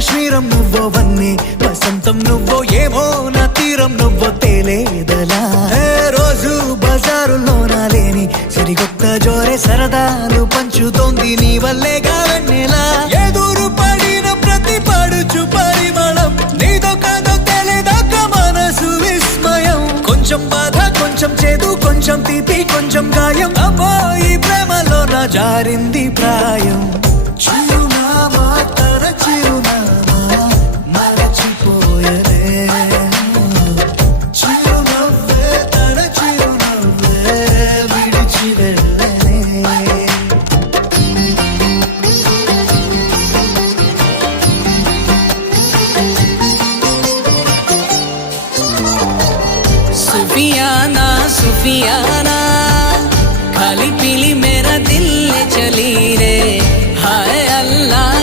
కాశ్మీరం నువ్వో వన్నే వసంతం నువ్వో ఏమో నా తీరం నువ్వో తేలేదలా రోజు బజారులోన లేని సరికొత్త జోరే సరదాలు పంచుతోంది నీ వల్లేగా వెన్నెలా ఎదురు పడిన ప్రతి పడుచు పరిమళం నీదో కాదో తెలియదాకా మనసు విస్మయం కొంచెం బాధ కొంచెం చేదు కొంచెం తీపి కొంచెం గాయం అమ్మో ఈ ప్రేమలో నా జారింది ప్రాయం చిరునామా తన చిరునామా మరచిపోయనే చిరునవ్వే తన చిరునవ్వే విడిచి వెళ్ళనే सुफियाना सुफियाना खाली पीली मेरा दिल ले चली रे हाय अल्लाह